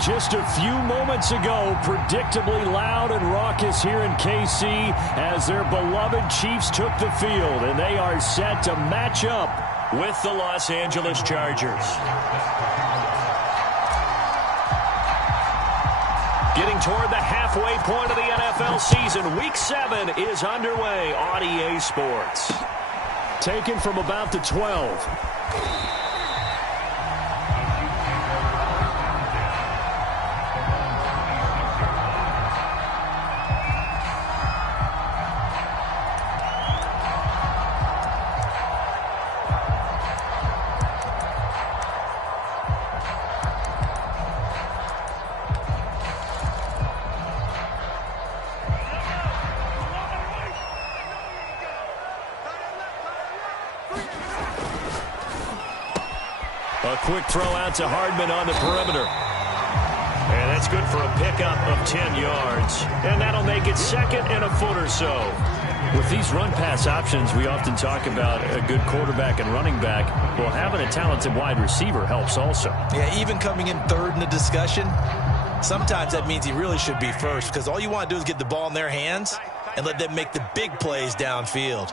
just a few moments ago, predictably loud and raucous here in KC as their beloved Chiefs took the field, and they are set to match up with the Los Angeles Chargers. Getting toward the halfway point of the NFL season, Week 7 is underway on EA Sports. Taken from about the 12. A quick throw out to Hardman on the perimeter. And that's good for a pickup of 10 yards. And that'll make it second and a foot or so. With these run-pass options, we often talk about a good quarterback and running back. Well, having a talented wide receiver helps also. Yeah, even coming in third in the discussion, sometimes that means he really should be first, because all you want to do is get the ball in their hands and let them make the big plays downfield.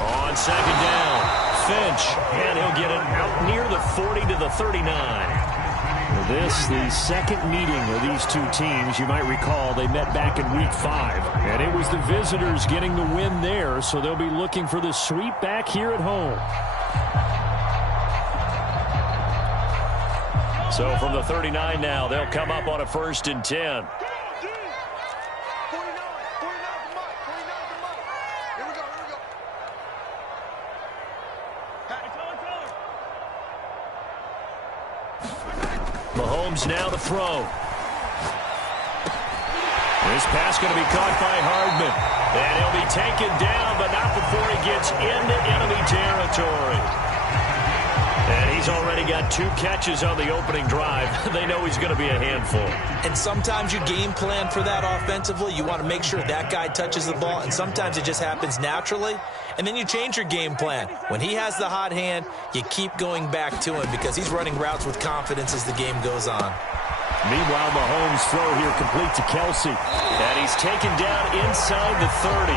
On second down, Finch, and he'll get it out near the 40 to the 39. This, the second meeting of these two teams. You might recall they met back in Week 5, and it was the visitors getting the win there, so they'll be looking for the sweep back here at home. So from the 39 now, they'll come up on a 1st and 10. Mahomes now to throw. This pass going to be caught by Hardman. And he'll be taken down, but not before he gets into enemy territory. And he's already got 2 catches on the opening drive. They know he's going to be a handful. And sometimes you game plan for that offensively. You want to make sure that guy touches the ball, and sometimes it just happens naturally. And then you change your game plan. When he has the hot hand, you keep going back to him because he's running routes with confidence as the game goes on. Meanwhile, Mahomes' throw here complete to Kelsey. And he's taken down inside the 30.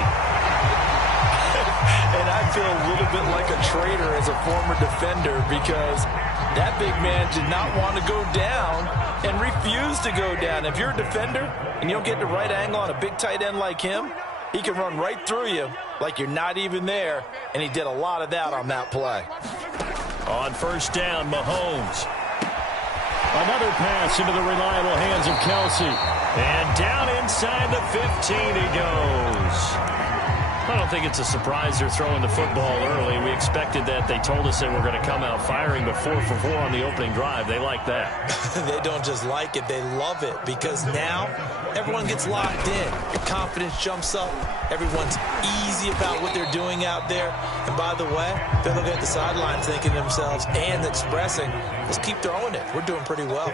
And I feel a little bit like a traitor as a former defender because that big man did not want to go down and refused to go down. If you're a defender and you don't get the right angle on a big tight end like him, he can run right through you like you're not even there, and he did a lot of that on that play. On 1st down, Mahomes. Another pass into the reliable hands of Kelsey. And down inside the 15 he goes. I don't think it's a surprise they're throwing the football early. We expected that. They told us they were going to come out firing, but 4 for 4 on the opening drive. They like that. They don't just like it, they love it, because now everyone gets locked in. Your confidence jumps up. Everyone's easy about what they're doing out there. And by the way, they're looking at the sidelines thinking to themselves and expressing, let's keep throwing it. We're doing pretty well.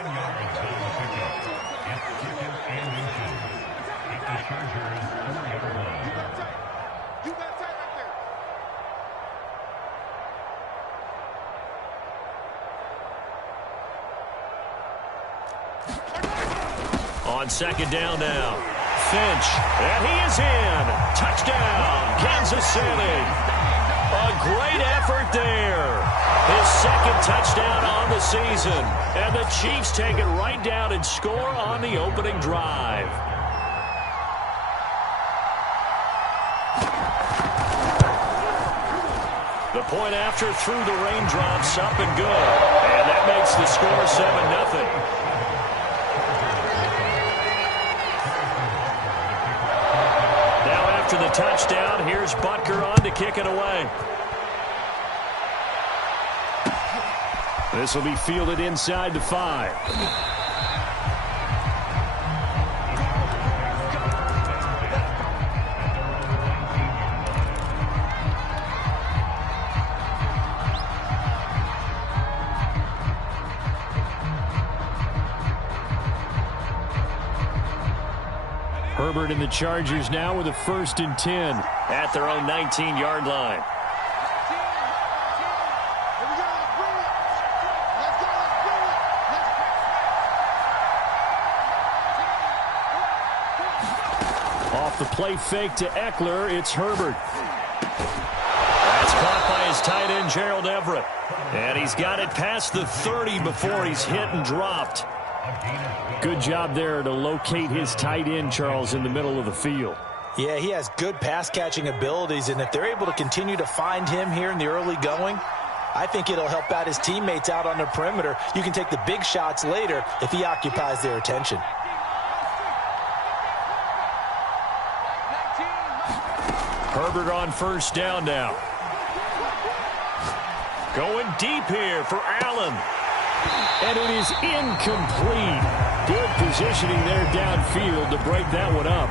On 2nd down now, Finch, and he is in. Touchdown, Kansas City. A great effort there. His 2nd touchdown on the season. And the Chiefs take it right down and score on the opening drive. The point after through the raindrops, up and good. And that makes the score 7-0. After the touchdown, here's Butker on to kick it away. This will be fielded inside the 5. Herbert and the Chargers now with a 1st and 10 at their own 19-yard line. the play fake to Eckler. It's Herbert. That's caught by his tight end, Gerald Everett. And he's got it past the 30 before he's hit and dropped. Good job there to locate his tight end, Charles, in the middle of the field. Yeah, he has good pass-catching abilities, and if they're able to continue to find him here in the early going, I think it'll help out his teammates out on the perimeter. You can take the big shots later if he occupies their attention. Herbert on first down now. Going deep here for Allen. And it is incomplete. Good positioning there downfield to break that one up.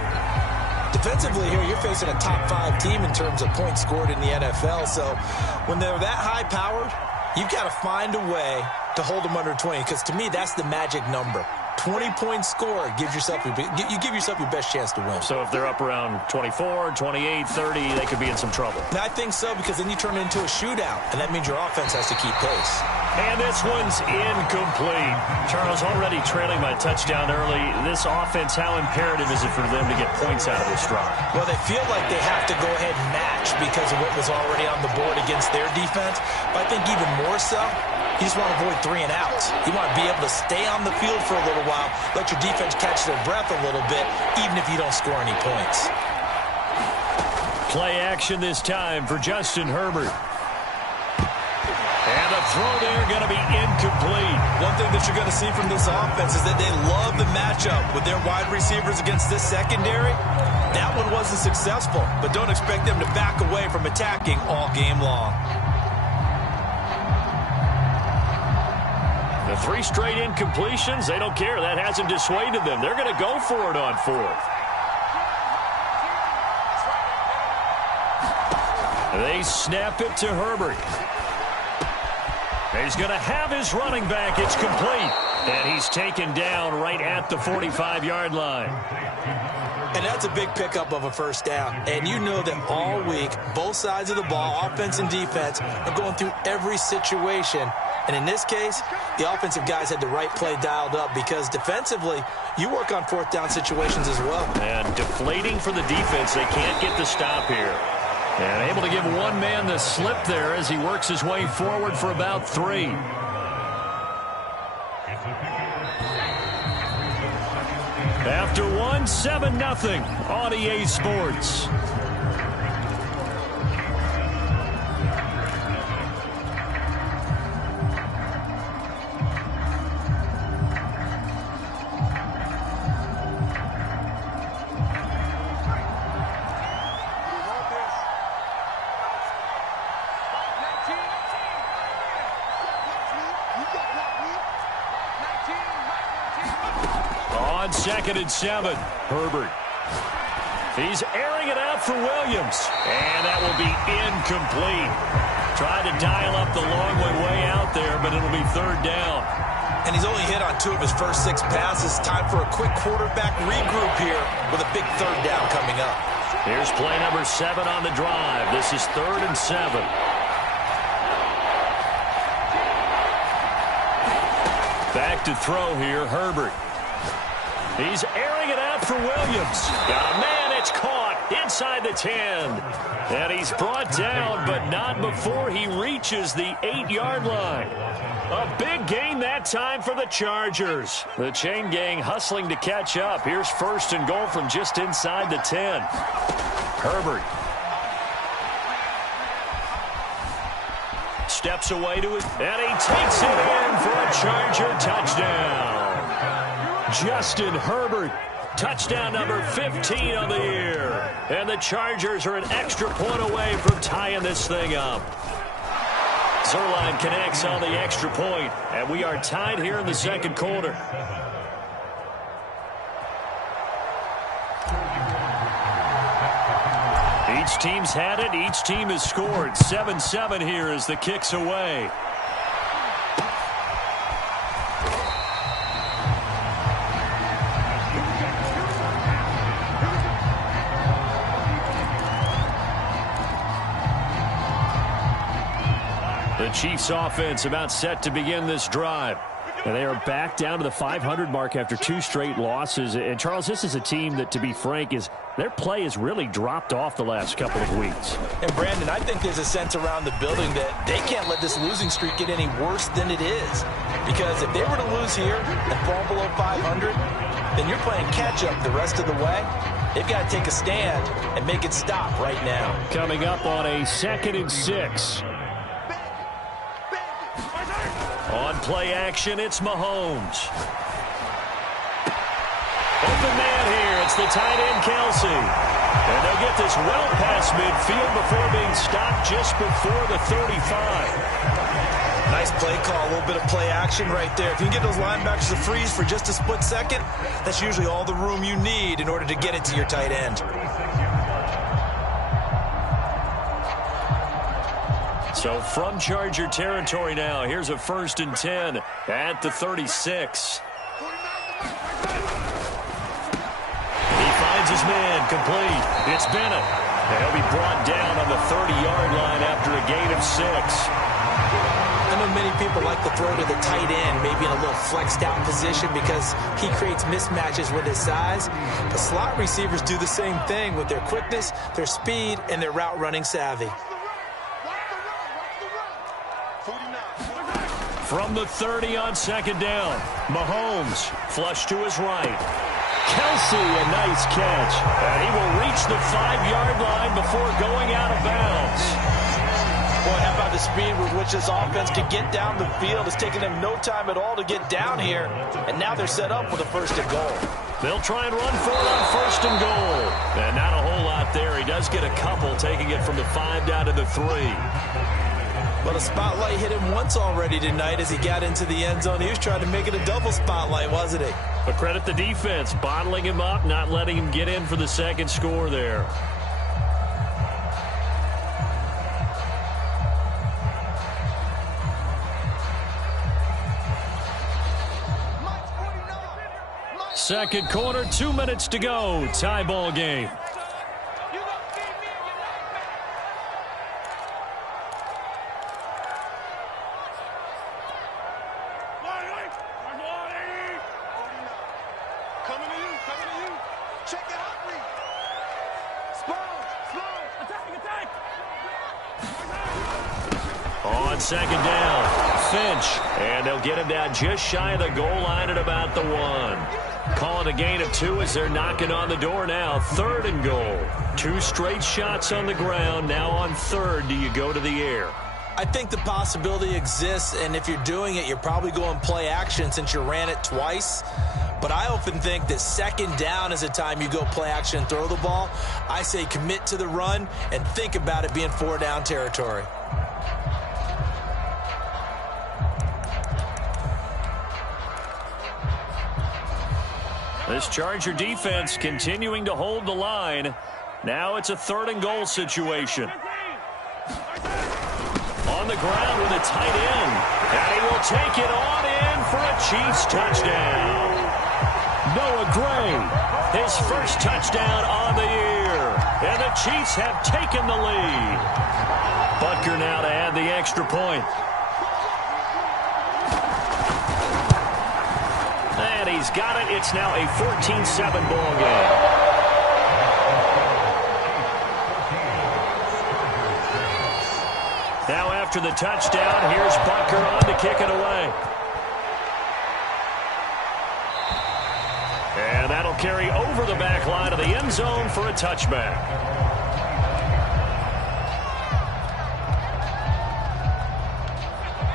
Defensively here, you're facing a top-5 team in terms of points scored in the NFL. So when they're that high-powered, you've got to find a way to hold them under 20. Because to me, that's the magic number. 20-point score gives yourself you give yourself your best chance to win. So if they're up around 24, 28, 30, they could be in some trouble. I think so, because then you turn it into a shootout, and that means your offense has to keep pace. And this one's incomplete. Charles, already trailing by touchdown early. This offense, how imperative is it for them to get points out of this drive? Well, they feel like they have to go ahead and match because of what was already on the board against their defense. But I think even more so, you just want to avoid 3 and outs. You want to be able to stay on the field for a little while, let your defense catch their breath a little bit, even if you don't score any points. Play action this time for Justin Herbert. And the throw there going to be incomplete. One thing that you're going to see from this offense is that they love the matchup with their wide receivers against this secondary. That one wasn't successful, but don't expect them to back away from attacking all game long. The 3 straight incompletions, they don't care. That hasn't dissuaded them. They're going to go for it on 4th. They snap it to Herbert. He's going to have his running back. It's complete. And he's taken down right at the 45-yard line. And that's a big pickup of a first down. And you know that all week, both sides of the ball, offense and defense, are going through every situation. And in this case, the offensive guys had the right play dialed up because defensively, you work on 4th down situations as well. And deflating for the defense. They can't get the stop here. And able to give one man the slip there as he works his way forward for about 3. After 1, 7-0 on EA Sports. On 2nd and 7, Herbert. He's airing it out for Williams. And that will be incomplete. Tried to dial up the long way out there, but it'll be 3rd down. And he's only hit on 2 of his first 6 passes. Time for a quick quarterback regroup here with a big 3rd down coming up. Here's play number 7 on the drive. This is 3rd and 7. Back to throw here, Herbert. He's airing it out for Williams. Got a man, it's caught inside the 10. And he's brought down, but not before he reaches the 8-yard line. A big gain that time for the Chargers. The chain gang hustling to catch up. Here's 1st and goal from just inside the 10. Herbert. Steps away to it, and he takes it in for a Charger touchdown. Justin Herbert, touchdown number 15 on the year. And the Chargers are an extra point away from tying this thing up. Zerline connects on the extra point, and we are tied here in the 2nd quarter. Each team's had it. Each team has scored. 7-7 here as the kick's away. The Chiefs offense about set to begin this drive. And they are back down to the 500 mark after 2 straight losses. And, Charles, this is a team that, to be frank, their play has really dropped off the last couple of weeks. And, Brandon, I think there's a sense around the building that they can't let this losing streak get any worse than it is. Because if they were to lose here and fall below 500, then you're playing catch-up the rest of the way. They've got to take a stand and make it stop right now. Coming up on a 2nd and 6. On play action, it's Mahomes. Open man here. It's the tight end, Kelsey. And they'll get this well past midfield before being stopped just before the 35. Nice play call, a little bit of play action right there. If you can get those linebackers to freeze for just a split second, that's usually all the room you need in order to get it to your tight end. So from Charger territory now, here's a 1st and 10 at the 36. He finds his man, complete. It's Bennett. And he'll be brought down on the 30-yard line after a gain of 6. I know many people like to throw to the tight end, maybe in a little flexed out position because he creates mismatches with his size. But slot receivers do the same thing with their quickness, their speed, and their route running savvy. From the 30 on 2nd down, Mahomes flush to his right. Kelsey, a nice catch. And he will reach the 5-yard line before going out of bounds. Boy, how about the speed with which this offense can get down the field? It's taken them no time at all to get down here. And now they're set up with a 1st and goal. They'll try and run for it on 1st and goal. And not a whole lot there. He does get a couple, taking it from the 5 down to the 3. But a spotlight hit him once already tonight as he got into the end zone. He was trying to make it a double spotlight, wasn't he? But credit the defense, bottling him up, not letting him get in for the 2nd score there. Second quarter, 2 minutes to go. Tie ball game. On 2nd down, Finch. And they'll get him down just shy of the goal line at about the 1. Call it a gain of 2 as they're knocking on the door now. 3rd and goal. 2 straight shots on the ground. Now on 3rd, do you go to the air? I think the possibility exists, and if you're doing it, you're probably going play action since you ran it twice. But I often think that 2nd down is a time you go play action and throw the ball. I say commit to the run and think about it being 4 down territory. This Charger defense continuing to hold the line. Now it's a 3rd and goal situation. On the ground with a tight end. And he will take it on in for a Chiefs touchdown. Noah Gray, his 1st touchdown on the year. And the Chiefs have taken the lead. Butker now to add the extra point. And he's got it. It's now a 14-7 ball game. Now after the touchdown, here's Butker on to kick it away. And that'll carry over the back line of the end zone for a touchback.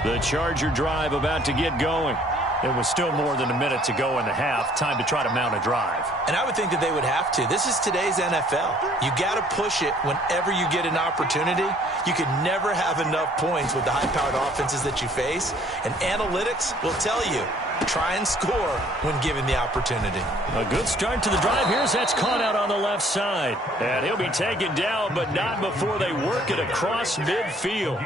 The Charger drive about to get going. It was still more than a minute to go in the half. Time to try to mount a drive. And I would think that they would have to. This is today's NFL. You got to push it whenever you get an opportunity. You could never have enough points with the high-powered offenses that you face. And analytics will tell you, try and score when given the opportunity. A good start to the drive here as that's caught out on the left side. And he'll be taken down, but not before they work it across midfield.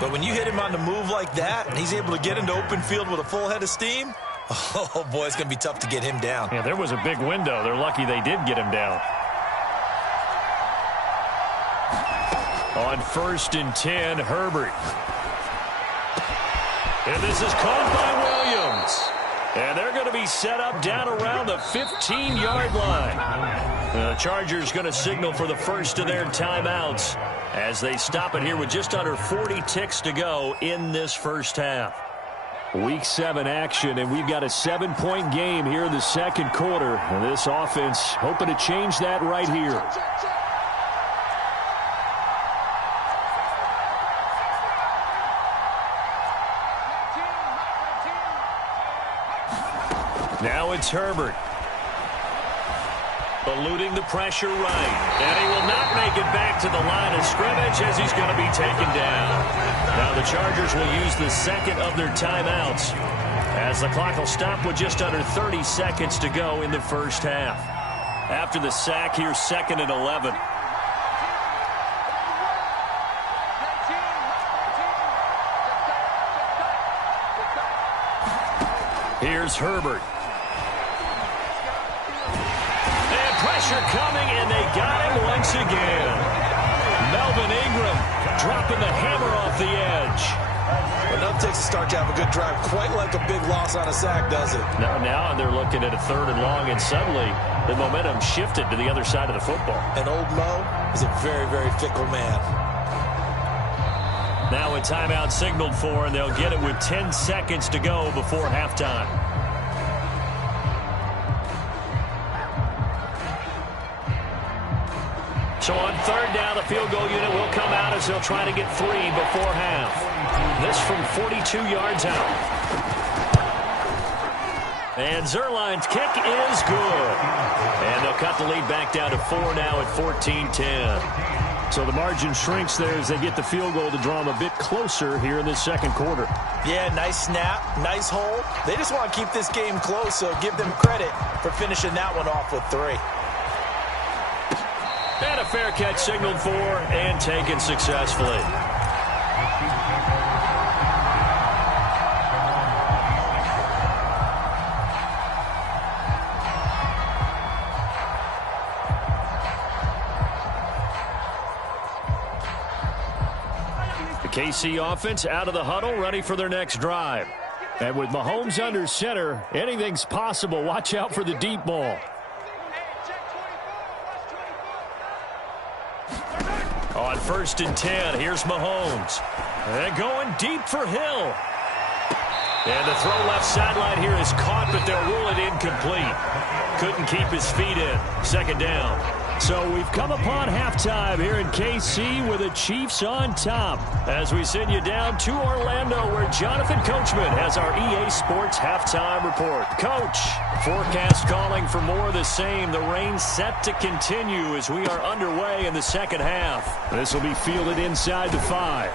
But when you hit him on the move like that, and he's able to get into open field with a full head of steam, oh, boy, it's going to be tough to get him down. Yeah, there was a big window. They're lucky they did get him down. On 1st and 10, Herbert. And this is caught by Williams. And they're going to be set up down around the 15-yard line. The Chargers going to signal for the first of their timeouts as they stop it here with just under 40 ticks to go in this first half. Week 7 action, and we've got a 7-point game here in the second quarter. And this offense hoping to change that right here. Now it's Herbert. Eluding the pressure right. And he will not make it back to the line of scrimmage as he's going to be taken down. Now the Chargers will use the second of their timeouts as the clock will stop with just under 30 seconds to go in the first half. After the sack, here's 2nd and 11. Here's Herbert. Pressure coming, and they got him once again. Melvin Ingram dropping the hammer off the edge. Enough takes to start to have a good drive, quite like a big loss on a sack, does it? Now they're looking at a 3rd and long, and suddenly the momentum shifted to the other side of the football. And old Mo is a very, very fickle man. Now a timeout signaled for, and they'll get it with 10 seconds to go before halftime. So on 3rd down, the field goal unit will come out as they'll try to get 3 before half. This from 42 yards out. And Zerline's kick is good. And they'll cut the lead back down to 4 now at 14-10. So the margin shrinks there as they get the field goal to draw them a bit closer here in the second quarter. Yeah, nice snap, nice hold. They just want to keep this game close, so give them credit for finishing that one off with 3. And a fair catch signaled for and taken successfully. The KC offense out of the huddle, ready for their next drive. And with Mahomes under center, anything's possible. Watch out for the deep ball. On 1st and 10, here's Mahomes. And going deep for Hill. And the throw left sideline here is caught, but they'll rule it incomplete. Couldn't keep his feet in. 2nd down. So we've come upon halftime here in KC with the Chiefs on top. As we send you down to Orlando, where Jonathan Coachman has our EA Sports halftime report. Coach, forecast calling for more of the same. The rain set to continue as we are underway in the second half. This will be fielded inside the 5.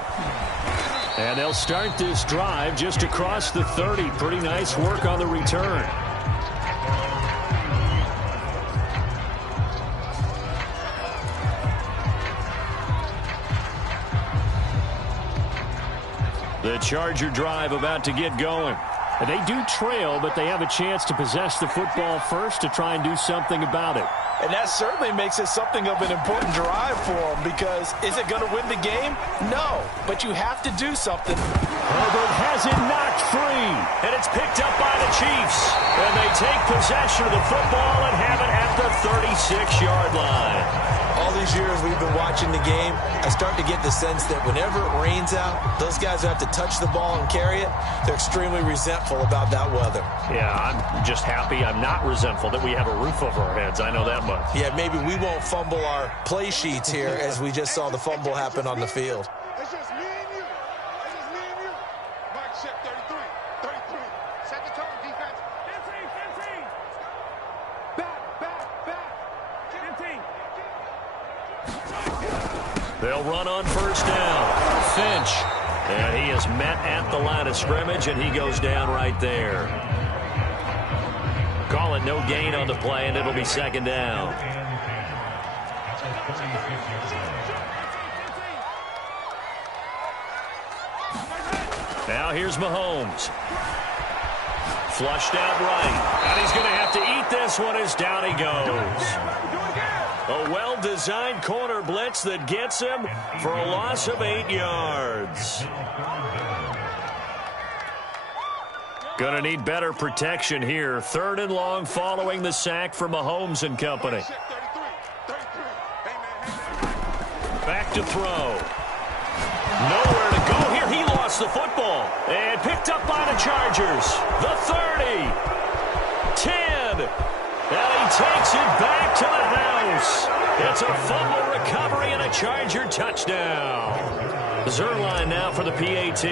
And they'll start this drive just across the 30. Pretty nice work on the return. The Charger drive about to get going. And they do trail, but they have a chance to possess the football first to try and do something about it. And that certainly makes it something of an important drive for them, because is it going to win the game? No, but you have to do something. Herbert has it knocked free, and it's picked up by the Chiefs. And they take possession of the football and have it at the 36-yard line. All these years we've been watching the game, I start to get the sense that whenever it rains out, those guys who have to touch the ball and carry it, they're extremely resentful about that weather. Yeah, I'm just happy I'm not resentful that we have a roof over our heads. I know that much. Yeah, maybe we won't fumble our play sheets here as we just saw the fumble happen on the field. It's just me and you. It's just me and you. Mike check 33. 33. Set the tone, defense. 15. Back. 15. They'll run on 1st down. Finch. And he is met at the line of scrimmage, and he goes down right there. Call it no gain on the play, and it'll be 2nd down. Now here's Mahomes. Flushed out right. And he's going to have to eat this one as down he goes. A well-designed corner blitz that gets him for a loss of 8 yards. Going to need better protection here. 3rd and long following the sack from Mahomes and company. Back to throw. Nowhere to go here. He lost the football. And picked up by the Chargers. The 30. 10. And he takes it back to the house. It's a fumble recovery and a Charger touchdown. Zerline now for the PAT.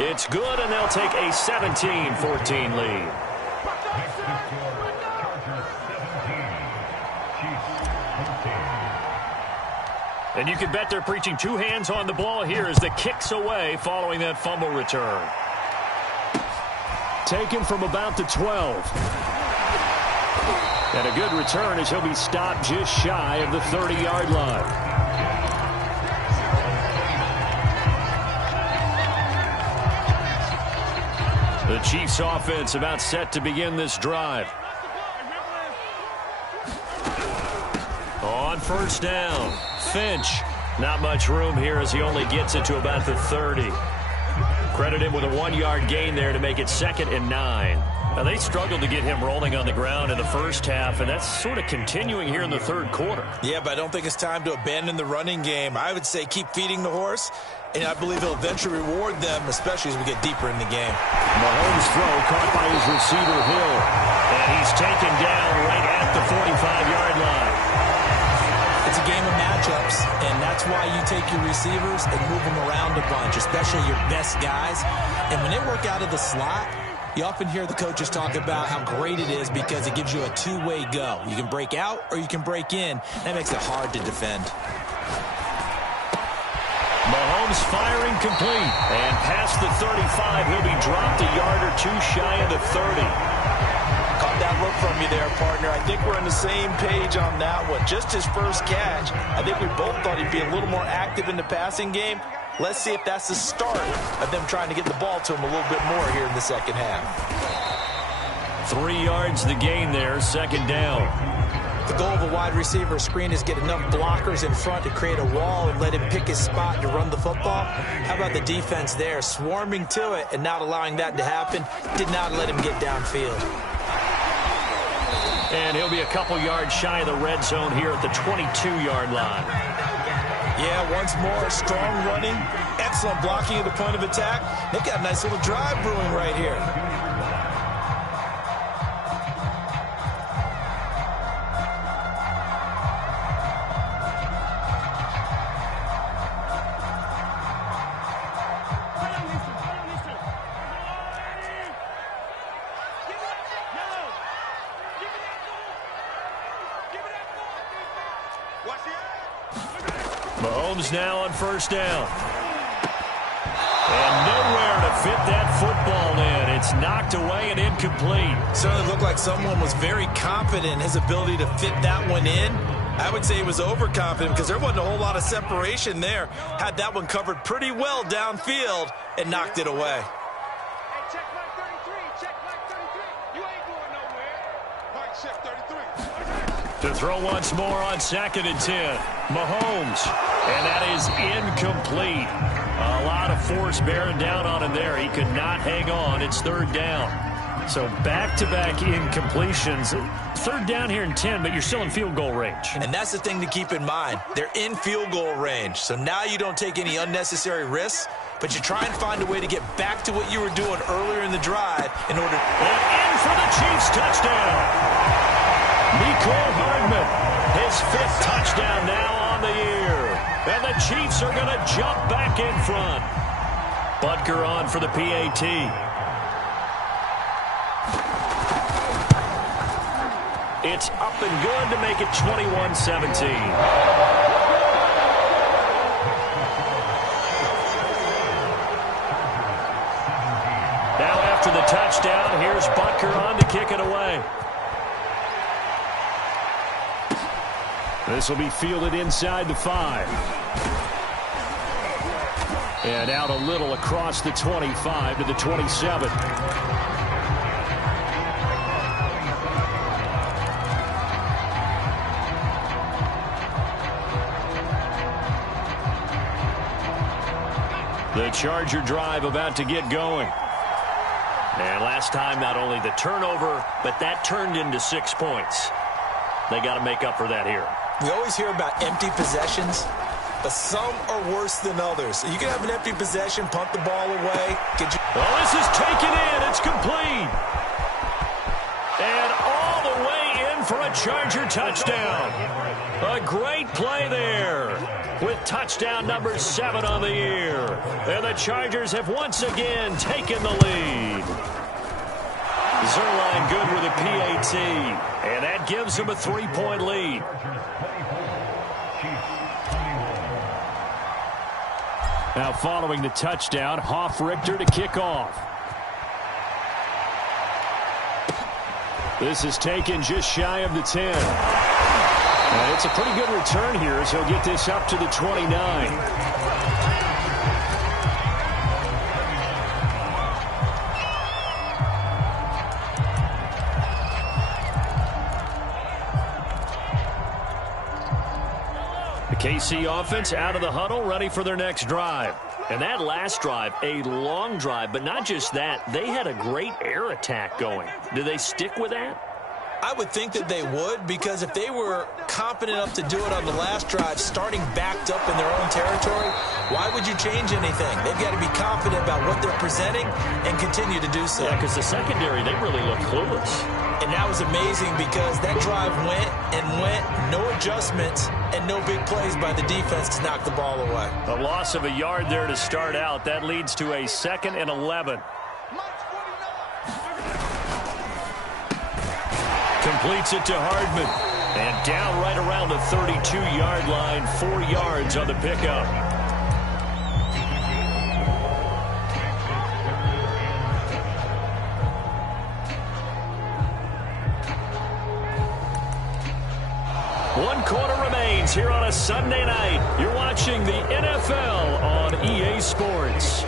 It's good, and they'll take a 17-14 lead. And you can bet they're preaching 2 hands on the ball here as the kick's away following that fumble return. Taken from about the 12. And a good return as he'll be stopped just shy of the 30-yard line. The Chiefs offense about set to begin this drive. On 1st down, Finch. Not much room here as he only gets it to about the 30. Credit him with a 1-yard gain there to make it 2nd and 9. Now, they struggled to get him rolling on the ground in the first half, and that's sort of continuing here in the 3rd quarter. Yeah, but I don't think it's time to abandon the running game. I would say keep feeding the horse, and I believe he'll eventually reward them, especially as we get deeper in the game. Mahomes' throw caught by his receiver, Hill, and he's taken down right at the 45-yard line. It's a game of matchups, and that's why you take your receivers and move them around a bunch, especially your best guys. And when they work out of the slot, you often hear the coaches talk about how great it is because it gives you a 2-way go. You can break out or you can break in. That makes it hard to defend. Mahomes firing complete. And past the 35, he'll be dropped a yard or 2 shy of the 30. Caught that look from you there, partner. I think we're on the same page on that one. Just his first catch, I think we both thought he'd be a little more active in the passing game. Let's see if that's the start of them trying to get the ball to him a little bit more here in the second half. 3 yards the gain there, 2nd down. The goal of a wide receiver screen is get enough blockers in front to create a wall and let him pick his spot to run the football. How about the defense there, swarming to it and not allowing that to happen? Did not let him get downfield. And he'll be a couple yards shy of the red zone here at the 22-yard line. Yeah, once more, strong running, excellent blocking at the point of attack. They've got a nice little drive brewing right here. Mahomes now on 1st down. And nowhere to fit that football in. It's knocked away and incomplete. Certainly looked like someone was very confident in his ability to fit that one in. I would say he was overconfident because there wasn't a whole lot of separation there. Had that one covered pretty well downfield and knocked it away. Hey, check mark 33. Check mark 33. You ain't going nowhere. Mike, check 33. To throw once more on 2nd and 10. Mahomes. And that is incomplete. A lot of force bearing down on him there. He could not hang on. It's 3rd down. So back-to-back incompletions. 3rd down here and 10, but you're still in field goal range. And that's the thing to keep in mind. They're in field goal range. So now you don't take any unnecessary risks, but you try and find a way to get back to what you were doing earlier in the drive in order to... And in for the Chiefs touchdown. Mecole Hardman, his 5th touchdown now on the year. And the Chiefs are going to jump back in front. Butker on for the PAT. It's up and good to make it 21-17. Now after the touchdown, here's Butker on to kick it away. This will be fielded inside the 5. And out a little across the 25 to the 27. The Charger drive about to get going. And last time, not only the turnover, but that turned into 6 points. They got to make up for that here. We always hear about empty possessions, but some are worse than others. You can have an empty possession, punt the ball away. Well, this is taken in. It's complete. And all the way in for a Charger touchdown. A great play there with touchdown number 7 on the year. And the Chargers have once again taken the lead. Zerline good with a PAT. And that gives them a 3-point lead. Now following the touchdown, Hoff-Richter to kick off. This is taken just shy of the 10. And it's a pretty good return here as he'll get this up to the 29. KC offense out of the huddle, ready for their next drive. And that last drive, a long drive, but not just that. They had a great air attack going. Do they stick with that? I would think that they would, because if they were confident enough to do it on the last drive, starting backed up in their own territory, why would you change anything? They've got to be confident about what they're presenting and continue to do so. Yeah, because the secondary, they really look clueless. And that was amazing because that drive went and went, no adjustments, and no big plays by the defense to knock the ball away. A loss of a yard there to start out. That leads to a 2nd and 11. Completes it to Hardman. And down right around the 32-yard line, 4 yards on the pickup. One quarter remains here on a Sunday night. You're watching the NFL on EA Sports.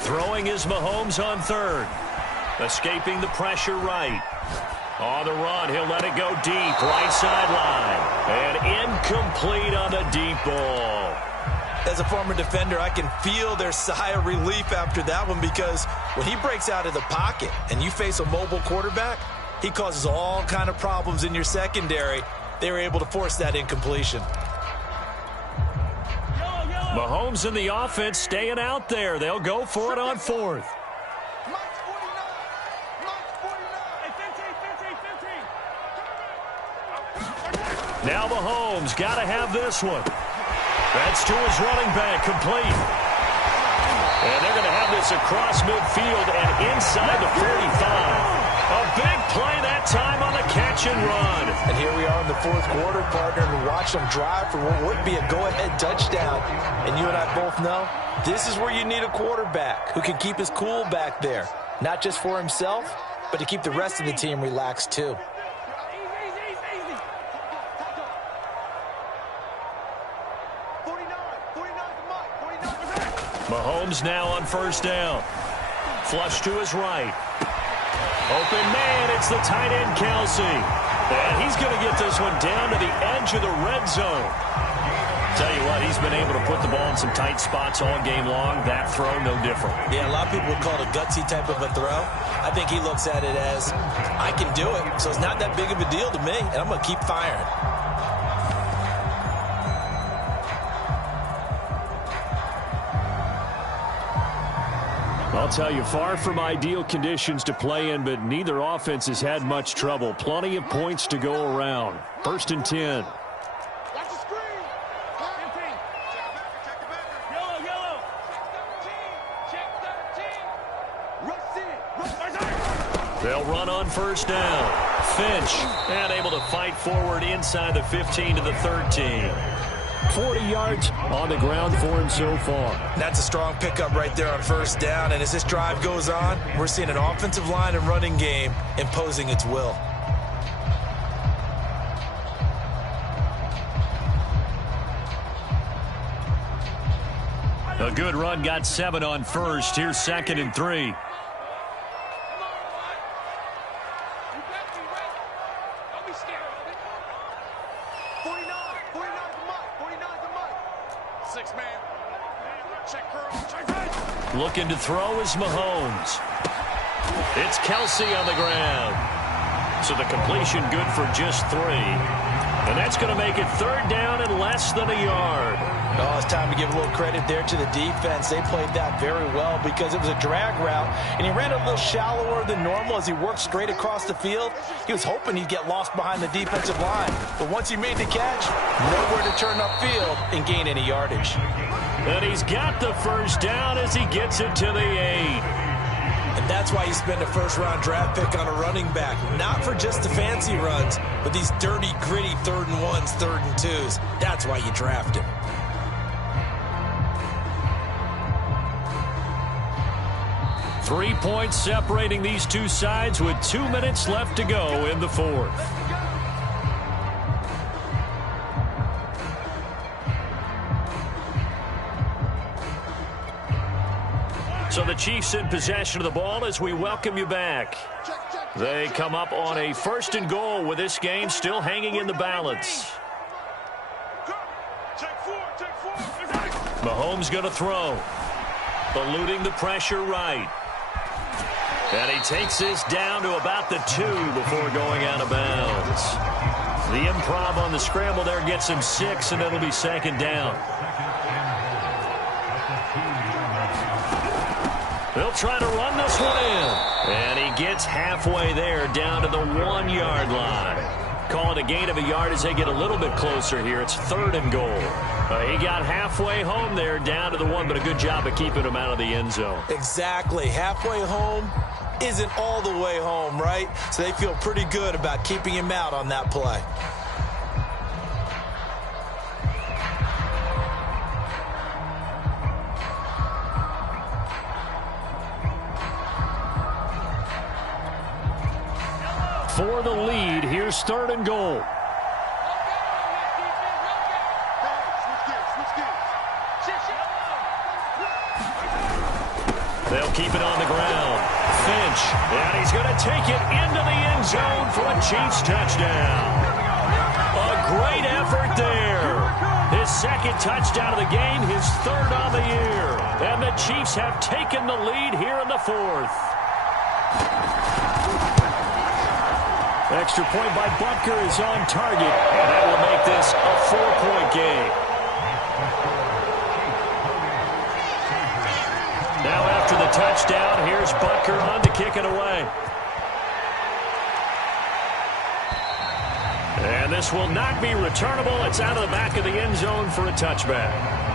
Throwing is Mahomes on 3rd. Escaping the pressure right. On the run, he'll let it go deep. Right sideline. And incomplete on the deep ball. As a former defender, I can feel their sigh of relief after that one, because when he breaks out of the pocket and you face a mobile quarterback, he causes all kind of problems in your secondary. They were able to force that incompletion. Mahomes and the offense staying out there. They'll go for it on 4th. Now Mahomes got to have this one. That's to his running back, complete. And they're going to have this across midfield and inside the 45. A big play that time on the catch and run. And here we are in the 4th quarter, partner, and watch them drive for what would be a go-ahead touchdown. And you and I both know this is where you need a quarterback who can keep his cool back there. Not just for himself, but to keep the rest of the team relaxed too. Mahomes now on 1st down. Flush to his right. Open man, it's the tight end, Kelsey. And he's going to get this one down to the edge of the red zone. Tell you what, he's been able to put the ball in some tight spots all game long. That throw, no different. Yeah, a lot of people would call it a gutsy type of a throw. I think he looks at it as, I can do it, so it's not that big of a deal to me, and I'm going to keep firing. I'll tell you, far from ideal conditions to play in, but neither offense has had much trouble. Plenty of points to go around. 1st and 10. They'll run on 1st down. Finch, and able to fight forward inside the 15 to the 13. 40 yards on the ground for him so far. That's a strong pickup right there on 1st down. And as this drive goes on, we're seeing an offensive line and running game imposing its will. A good run, got 7 on first. Here's 2nd and 3. Looking to throw is Mahomes. It's Kelsey on the ground. So the completion good for just 3. And that's going to make it 3rd down and less than a yard. Oh, it's time to give a little credit there to the defense. They played that very well because it was a drag route, and he ran a little shallower than normal as he worked straight across the field. He was hoping he'd get lost behind the defensive line. But once he made the catch, nowhere to turn upfield and gain any yardage. And he's got the 1st down as he gets it to the 8. And that's why you spend a 1st-round draft pick on a running back. Not for just the fancy runs, but these dirty, gritty 3rd and 1s, 3rd and 2s. That's why you draft him. Three points separating these two sides with 2 minutes left to go in the 4th. So the Chiefs in possession of the ball as we welcome you back. They come up on a 1st and goal with this game still hanging in the balance. Mahomes going to throw. Eluding the pressure right. And he takes this down to about the 2 before going out of bounds. The improv on the scramble there gets him 6, and it'll be 2nd down. They'll try to run this one in. And he gets halfway there down to the 1-yard line. Call it a gain of a yard as they get a little bit closer here. It's 3rd and goal. He got halfway home there down to the 1, but a good job of keeping him out of the end zone. Exactly. Halfway home isn't all the way home, right? So they feel pretty good about keeping him out on that play. For the lead, here's 3rd and goal. They'll keep it on the ground. Finch, and he's going to take it into the end zone for a Chiefs touchdown. A great effort there. His 2nd touchdown of the game, his 3rd on the year. And the Chiefs have taken the lead here in the 4th. Extra point by Butker is on target, and that will make this a 4-point game. Now after the touchdown, here's Butker on to kick it away. And this will not be returnable. It's out of the back of the end zone for a touchback.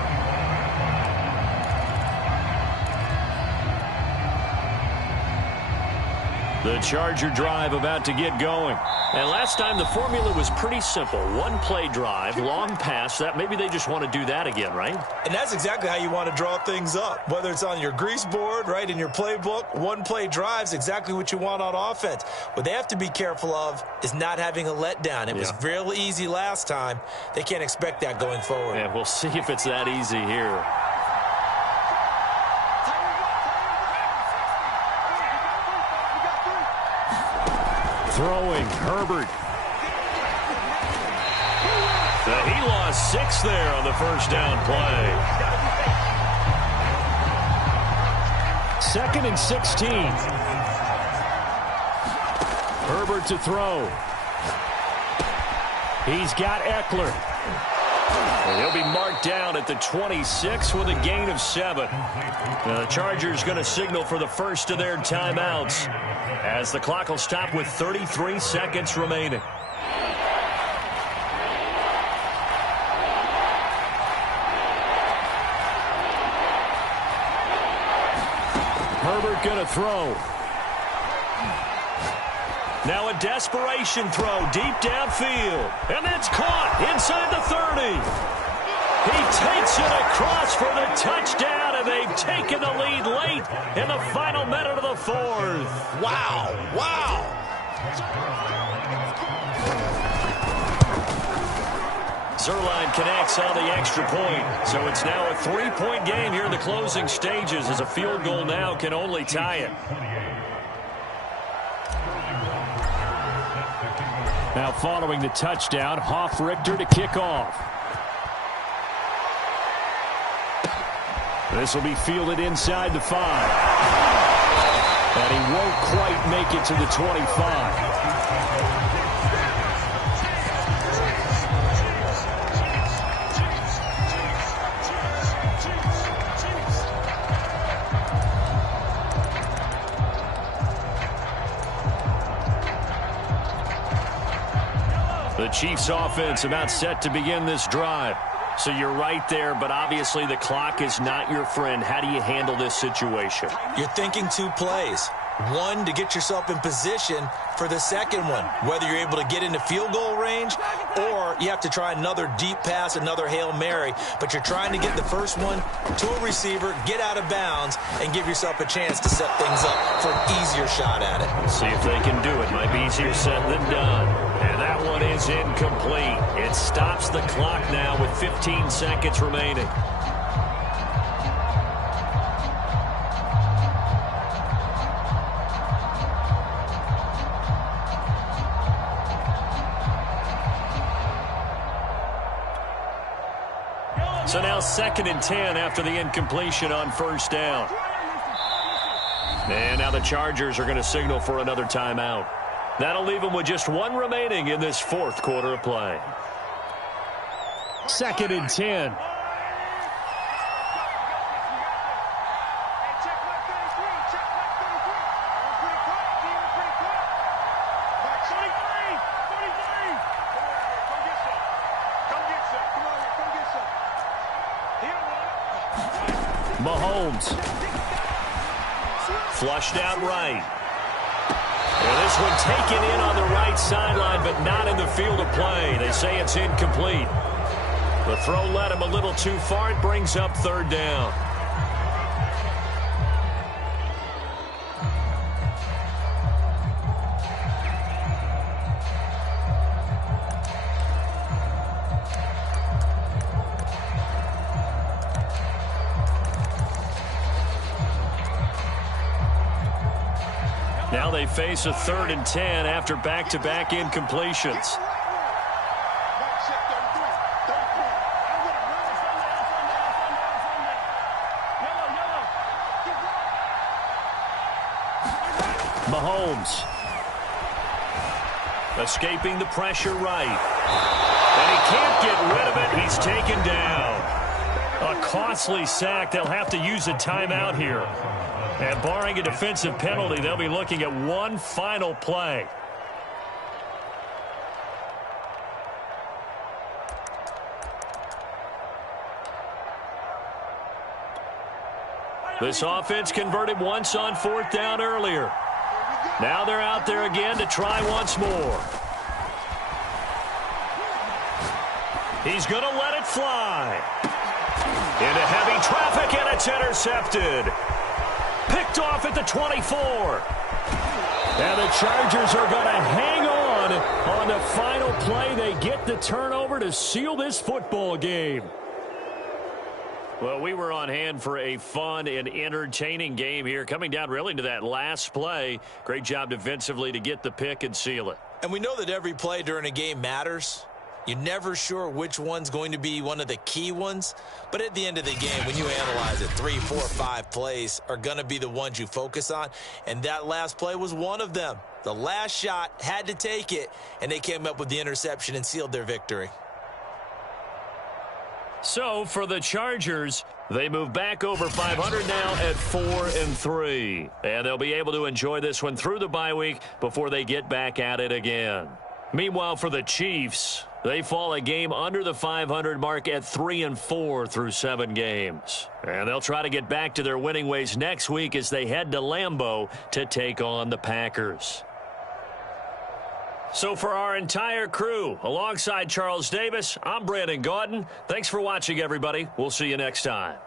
The Charger drive about to get going. And last time the formula was pretty simple. 1-play drive, long pass. That maybe they just want to do that again, right? And that's exactly how you want to draw things up. Whether it's on your grease board, right, in your playbook, 1-play drive is exactly what you want on offense. What they have to be careful of is not having a letdown. It was real easy last time. They can't expect that going forward. Yeah, we'll see if it's that easy here. Throwing, Herbert. He lost 6 there on the 1st down play. 2nd and 16. Herbert to throw. He's got Eckler. And he'll be marked down at the 26 with a gain of 7. Now the Chargers going to signal for the first of their timeouts as the clock will stop with 33 seconds remaining. Herbert going to throw. Now a desperation throw deep downfield. And that's caught inside the 30. He takes it across for the touchdown, and they've taken the lead late in the final minute of the 4th. Wow, wow. Zerline connects on the extra point. So it's now a 3-point game here in the closing stages, as a field goal now can only tie it. Now following the touchdown, Hoff-Richter to kick off. This will be fielded inside the 5. And he won't quite make it to the 25. The Chiefs offense about set to begin this drive. So you're right there, but obviously the clock is not your friend. How do you handle this situation? You're thinking 2 plays. One, to get yourself in position for the second one, whether you're able to get into field goal range or you have to try another deep pass, another Hail Mary. But you're trying to get the first one to a receiver, get out of bounds, and give yourself a chance to set things up for an easier shot at it. Let's see if they can do it. Might be easier said than done. And that one is incomplete. It stops the clock now with 15 seconds remaining. So now 2nd and 10 after the incompletion on first down. And now the Chargers are going to signal for another timeout. That'll leave them with just 1 remaining in this 4th quarter of play. 2nd and 10. Mahomes. Flushed out right. And this one taken in on the right sideline, but not in the field of play. They say it's incomplete. The throw led him a little too far. It brings up 3rd down. Now they face a 3rd and 10 after back-to-back incompletions. Mahomes. Escaping the pressure right. And he can't get rid of it. He's taken down. A costly sack. They'll have to use a timeout here. And barring a defensive penalty, they'll be looking at one final play. This offense converted once on 4th down earlier. Now they're out there again to try once more. He's going to let it fly. Into heavy traffic, and it's intercepted. Picked off at the 24. And the Chargers are going to hang on the final play. They get the turnover to seal this football game. Well, we were on hand for a fun and entertaining game here, coming down really to that last play. Great job defensively to get the pick and seal it. And we know that every play during a game matters. You're never sure which one's going to be one of the key ones. But at the end of the game, when you analyze it, 3, 4, 5 plays are going to be the ones you focus on. And that last play was one of them. The last shot had to take it, and they came up with the interception and sealed their victory. So for the Chargers, they move back over 500 now at 4-3. And they'll be able to enjoy this one through the bye week before they get back at it again. Meanwhile, for the Chiefs, they fall a game under the 500 mark at 3-4 through 7 games. And they'll try to get back to their winning ways next week as they head to Lambeau to take on the Packers. So for our entire crew, alongside Charles Davis, I'm Brandon Gaudin. Thanks for watching, everybody. We'll see you next time.